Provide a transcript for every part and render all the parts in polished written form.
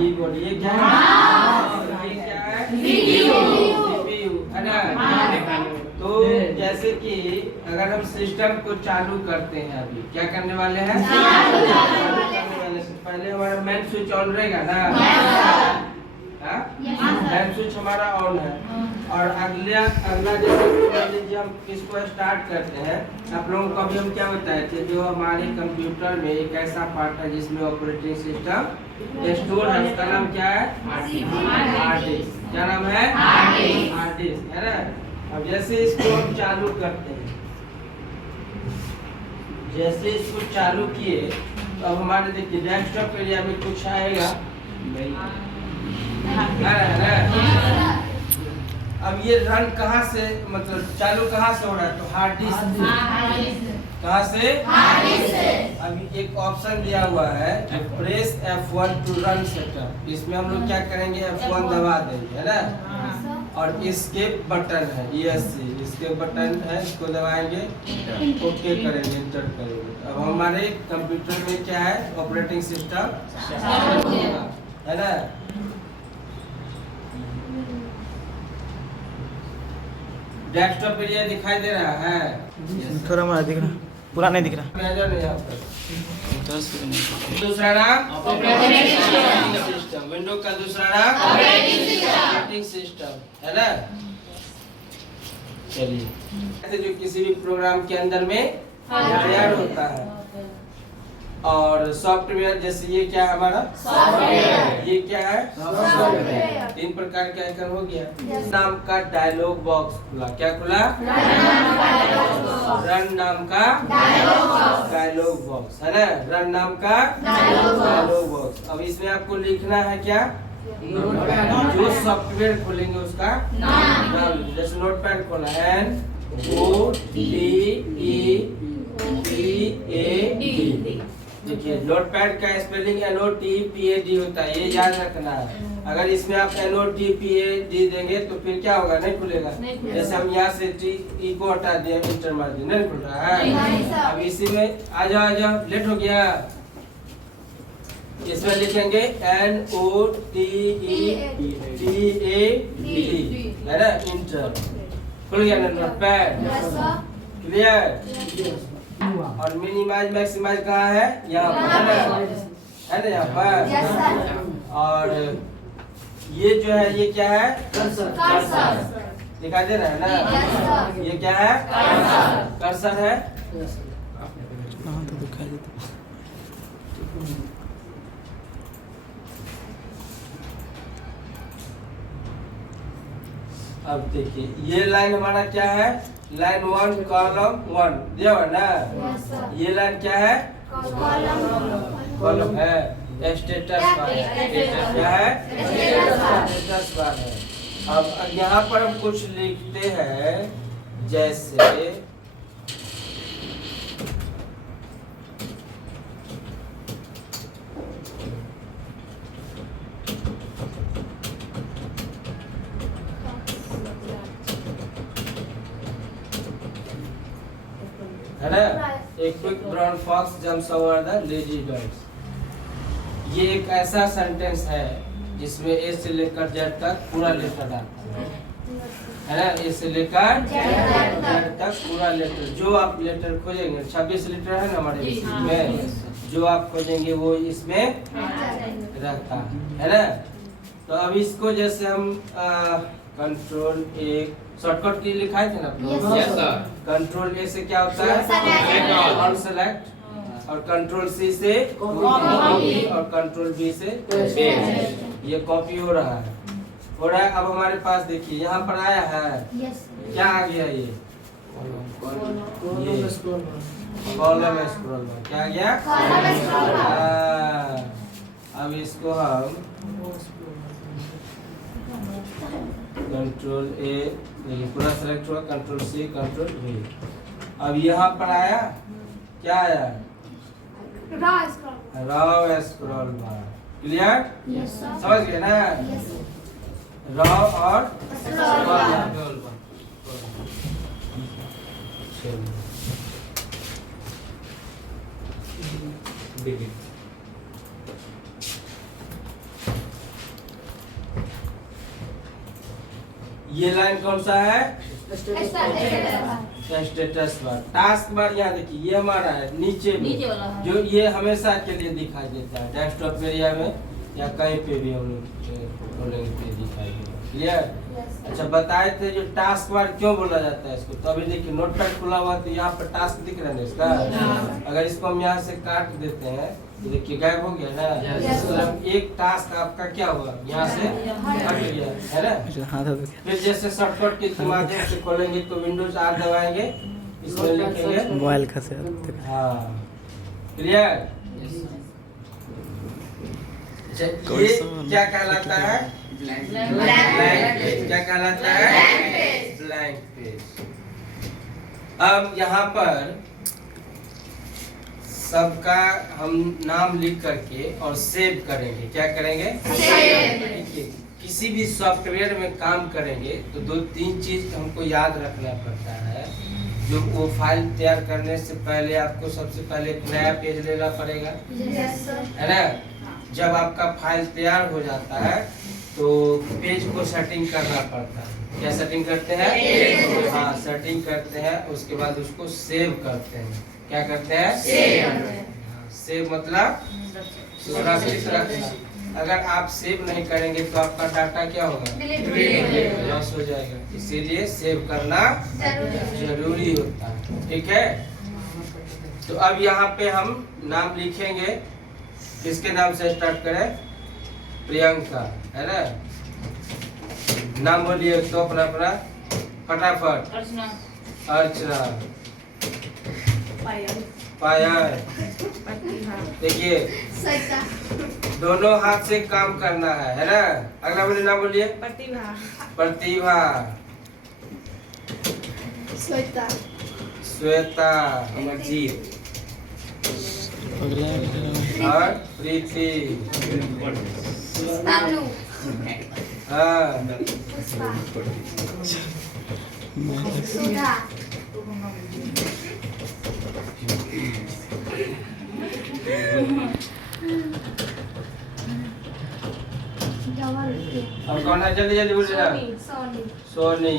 Keyboard. ये क्या है? ये क्या है? सीपीयू है ना। तो जैसे कि अगर हम सिस्टम को चालू करते हैं, अभी क्या करने वाले हैं? पहले हमारा मेन स्विच ऑन रहेगा ना। मेन स्विच हमारा ऑन है। और अगला जैसे हम इसको स्टार्ट करते हैं, आप लोगों को अभी हम क्या बताए थे, जो हमारे कंप्यूटर में एक ऐसा पार्ट है जिसमें ऑपरेटिंग सिस्टम स्टोर है, उसका नाम क्या है? Hard disk. क्या नाम है? हार्ड डिस्क है ना। अब जैसे इसको हम चालू करते हैं, जैसे इसको चालू किए तो अब हमारे देखिए डेस्कटॉप एरिया में कुछ आएगा अब ये रन कहाँ से, मतलब चालू कहाँ से हो रहा है? तो हार्ड डिस्क। कहाँ से? अभी एक ऑप्शन दिया हुआ है, press F1 to run setup. इसमें हम लोग क्या करेंगे? F1 दबा देंगे है ना। और इसके बटन है ESC, इसके बटन है, इसको दबाएंगे, ओके करेंगे, इंटर करेंगे। अब हमारे कंप्यूटर में क्या है? ऑपरेटिंग सिस्टम है ना। डेस्कटॉप एरिया दिखाई दे रहा है? थोड़ा हमारा दिख रहा, पूरा नहीं दिख रहा। दूसरा नाम ऑपरेटिंग सिस्टम। विंडो का दूसरा नाम ऑपरेटिंग सिस्टम है ना। चलिए, जो किसी भी प्रोग्राम के अंदर में तैयार होता है। और सॉफ्टवेयर, जैसे ये क्या है हमारा? सॉफ्टवेयर। ये क्या है? सॉफ्टवेयर। 3 प्रकार का आइकन हो गया। नाम का डायलॉग बॉक्स खुला। क्या खुला? रन नाम का डायलॉग बॉक्स है ना। रन नाम का डायलॉग बॉक्स। अब इसमें आपको लिखना है क्या? जो सॉफ्टवेयर खोलेंगे उसका नाम। जैसे नोटपैड खोला, NOTPAD। देखिए, नोटपैड का स्पेलिंग NOTPAD होता है, ये याद रखना है। अगर इसमें आप NOTPAD देंगे तो फिर क्या होगा? नहीं खुलेगा। जैसे हम यहाँ से T को हटा दिए, इंटर मार दिए, नहीं खुल रहा है। अब इसी में आ जाओ, लेट हो गया। इसमें लिखेंगे NOTPAD है ना, इंटर। खुल गया ना नोटपैड? क्लियर। और मिनिमाइज मैक्सिमाइज कहाँ है? यहाँ पर है ना, यहाँ पर। और ये जो है, ये क्या है? कर्सर। दिखाई दे रहा है ना? ये क्या है? कर्सर है। अब देखिए, ये लाइन हमारा क्या है? लाइन 1 कॉलम 1 दिया हुआ ना। ये लाइन क्या है? कॉलम है। स्टेटस बार क्या है? स्टेटस बार है। अब यहाँ पर हम कुछ लिखते हैं, जैसे है ना, एक quick brown fox jumps over the lazy dogs. ये एक ऐसा सेंटेंस है जिसमें ए से लेकर जेड तक पूरा लेटर डालता है ना। ए से लेकर जेड तक पूरा लेटर, जो आप लेटर खोजेंगे, 26 लेटर है ना हमारे में, जो आप खोजेंगे वो इसमें रहता है ना। तो अब इसको जैसे हम कंट्रोल ए शॉर्टकट की लिखाए थे ना आप लोग? Yes sir. कंट्रोल ए से क्या होता है? All select. और कंट्रोल सी से कॉपी, और कंट्रोल बी से पेस्ट। ये कॉपी हो रहा है। अब हमारे पास देखिए यहाँ पर आया है, क्या आ गया? ये कॉलम स्क्रॉल बार। क्या आ गया? अब इसको हम कंट्रोल ए, देखिए पूरा सेलेक्ट हुआ, कंट्रोल सी, कंट्रोल वी। अब यहाँ पर आया, क्या आया? रॉ स्क्रॉल बार। क्लियर? समझ गए ना? रॉ और स्क्रॉल बार। ये लाइन कौन सा है? Status bar. टास्क बार यहाँ देखिए, ये हमारा है नीचे में, जो ये हमेशा के लिए दिखाई देता है डेस्कटॉप एरिया में या कहीं पे भी हम लोग पे दिखाई देगा। क्लियर? अच्छा, बताए थे जो टास्क बार क्यों बोला जाता है इसको, तो अभी देखिए नोटपैड खुला हुआ तो यहाँ पर टास्क दिख रहा है इसका। अगर इसको हम यहाँ से काट देते हैं तो देखिए गायब हो गया ना, मतलब एक टास्क आपका क्या हुआ, यहाँ से हट गया है ना। फिर जैसे शॉर्टकट के माध्यम से खोलेंगे तो विंडोज R दबाएंगे, इसमें लिखेंगे मोबाइल का से। हाँ, क्लियर? ये क्या कहलाता है? Blank page. क्या कहलाता है? Blank page. अब यहाँ पर सबका हम नाम लिख करके और सेव करेंगे। क्या करेंगे? देखिए, किसी भी सॉफ्टवेयर में काम करेंगे तो 2-3 चीज हमको याद रखना पड़ता है। जो वो फाइल तैयार करने से पहले आपको सबसे पहले एक नया पेज लेना पड़ेगा, है ना। जब आपका फाइल तैयार हो जाता है तो पेज को सेटिंग करना पड़ता है। क्या सेटिंग करते हैं? हाँ, सेटिंग करते हैं। उसके बाद उसको सेव करते हैं। क्या करते हैं? सेव मतलब सुरक्षित रखना। अगर आप सेव नहीं करेंगे तो आपका डाटा क्या होगा? लॉस हो जाएगा। इसीलिए सेव करना जरूरी होता है। ठीक है, तो अब यहाँ पे हम नाम लिखेंगे। किसके नाम से स्टार्ट करें? प्रियंका, है ना। नाम बोलिए तो अपना अपना फटाफट। अर्चना, पायल। देखिए, दोनों हाथ से काम करना है ना। अगला बोलिए, नाम बोलिए। प्रतिभा, श्वेता, अमरजीत और प्रीति। हाँ, अब कौन है? जल्दी जल्दी बोलिए ना। सोनी।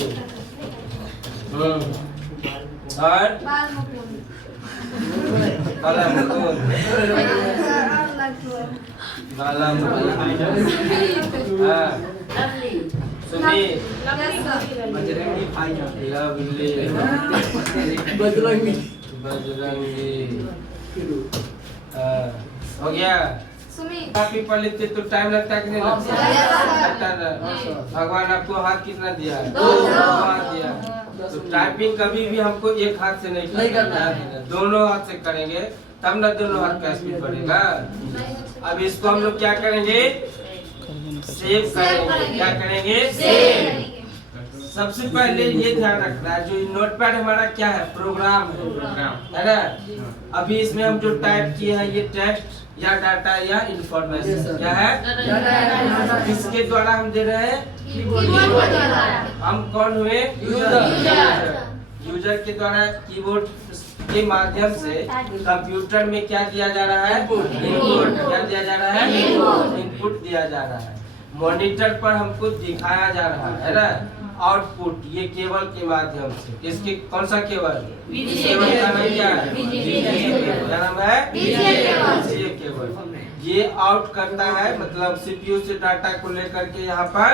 और बाला मुकुंद। बाला मुकुंद। हाँ, सुमित। लवली। बजरंगी। हो गया। काफी पढ़ लेते तो टाइम लगता है कि नहीं लगता है? भगवान आपको हाथ कितना दिया है? 2 हाथ दिया। तो टाइपिंग कभी भी हमको एक हाथ से नहीं करना है, दोनों हाथ से करेंगे तब ना दोनों हाथ का स्पीड बढ़ेगा। अब इसको हम लोग क्या करेंगे? सेव करेंगे। क्या करेंगे? सबसे पहले ये ध्यान रखना है, जो नोटपैड हमारा क्या है? प्रोग्राम है ना। अभी इसमें हम जो टाइप किए हैं ये टेक्स्ट या डाटा या इंफॉर्मेशन क्या है? किसके द्वारा हम दे रहे हैं? हम कौन हुए? यूजर के द्वारा कीबोर्ड के माध्यम से कंप्यूटर में क्या दिया जा रहा है? इनपुट। क्या दिया जा रहा है? इनपुट दिया जा रहा है। मॉनिटर पर हमको दिखाया जा रहा है ना आउटपुट, ये केबल के माध्यम से। इसके कौन सा केबल? केबल का नाम क्या है? क्या नाम है? VGA cable. ये आउट करता है, मतलब सीपीयू से डाटा को लेकर के यहाँ पर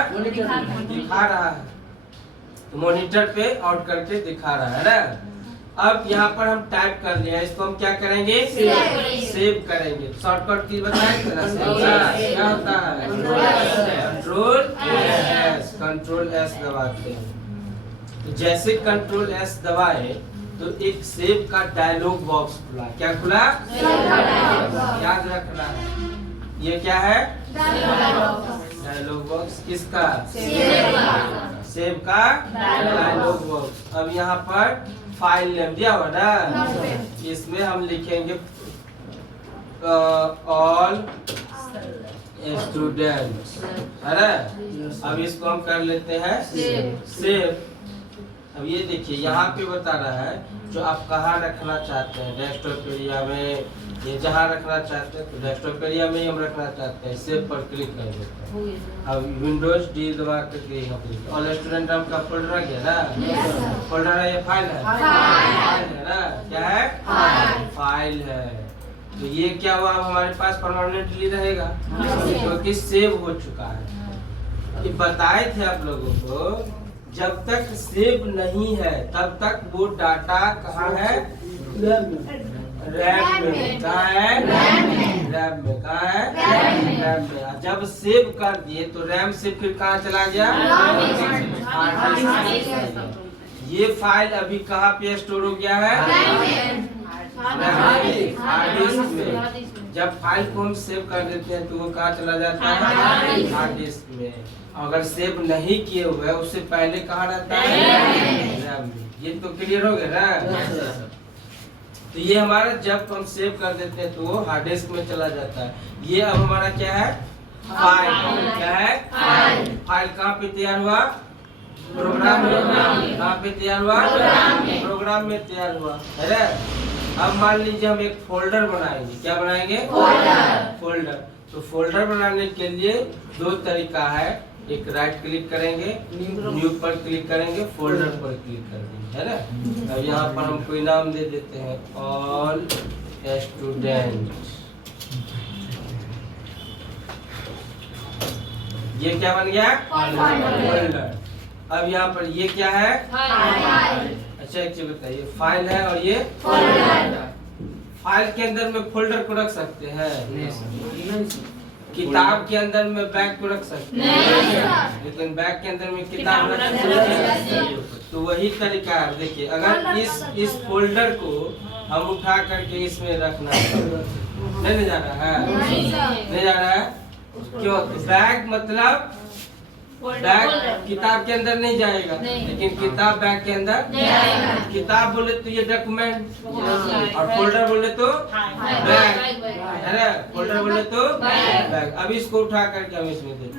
दिखा रहा है, तो मॉनिटर पे आउट करके दिखा रहा है ना। अब यहाँ पर हम टाइप कर लिया, इसको हम क्या करेंगे? सेव करेंगे। शॉर्टकट की बताएं क्या होता है? कंट्रोल एस दबाते हैं। तो जैसे कंट्रोल एस दबाए तो एक सेव का डायलॉग बॉक्स खुला। क्या खुला? याद रखना है, ये क्या है? Dialog box. किसका? सेव का डायलॉग बॉक्स। अब यहाँ पर फाइल नेम दिया हुआ ना, इसमें हम लिखेंगे ऑल स्टूडेंट्स, है ना। अब इसको हम कर लेते हैं सेव, अब ये देखिए यहाँ पे बता रहा है जो आप कहाँ रखना चाहते हैं, डेस्कटॉप एरिया में, ये जहाँ रखना चाहते हैं तो डेस्कटॉप एरिया में ही हम रखना चाहते हैं, सेव पर क्लिक कर देते हैं। अब विंडोज डी दबा करके यहाँ क्लिक, ऑल स्टूडेंट आपका फोल्डर आ गया ना, फोल्डर है, ये फाइल है, फाइल है ना, क्या है, फाइल है। तो ये क्या हुआ, अब हमारे पास परमानेंटली रहेगा क्योंकि सेव हो चुका है। ये बताए थे आप लोगों को, जब तक सेव नहीं है तब तक वो डाटा कहाँ है, रैम में, कहाँ है, रैम में, कहाँ है, रैम में। जब सेव कर दिए तो रैम से फिर कहाँ चला गया, हार्ड डिस्क। ये फाइल अभी कहाँ पे स्टोर हो गया है, हार्ड डिस्क में। जब फाइल को हम सेव कर देते हैं तो वो कहाँ चला जाता है, हार्ड डिस्क में। अगर सेव नहीं किए हुए उससे पहले कहाँ रहता है, रैम में। ये तो क्लियर हो गया ना। तो ये हमारा जब हम सेव कर देते हैं तो वो हार्ड डिस्क में चला जाता है। ये अब हमारा क्या है, फाइल, क्या है, फाइल कहाँ पे तैयार हुआ, प्रोग्राम में। कहाँ पे तैयार हुआ, प्रोग्राम में तैयार हुआ है। अब मान लीजिए हम एक फोल्डर बनाएंगे, क्या बनाएंगे, फोल्डर। तो फोल्डर बनाने के लिए दो तरीका है, एक राइट क्लिक करेंगे, न्यू पर क्लिक करेंगे, फोल्डर पर क्लिक कर देंगे, है ना। अब यहाँ पर हम कोई नाम दे देते हैं, ऑल स्टूडेंट। ये क्या बन गया, फोल्डर। अब यहाँ पर ये क्या है, अच्छा एक चीज बताइए, फाइल है और ये फोल्डर। फाइल के अंदर में फोल्डर को रख सकते हैं, किताब के अंदर में बैग को रख सकते हैं, लेकिन बैग के अंदर में किताब रख सकते हैं। तो वही तरीका है। देखिए अगर इस फोल्डर को हम उठा करके इसमें रखना नहीं जा रहा है, नहीं जा रहा है, क्यों, बैग मतलब बैग किताब के अंदर नहीं जाएगा, लेकिन किताब बैग के अंदर, किताब बोले तो ये डॉक्यूमेंट, और फोल्डर बोले तो बैग, है ना, फोल्डर बोले तो बैग। अब इसको उठा करके हम इसमें देते,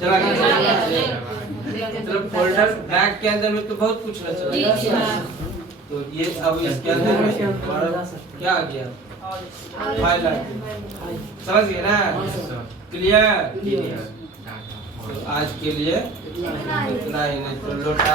चला गया। मतलब फोल्डर बैग के अंदर में तो बहुत कुछ न चला, तो ये अब इसके अंदर में क्या आ गया, फाइल आ गया। समझ गए ना, क्लियर। तो आज के लिए इतना ही, नहीं तो लोटा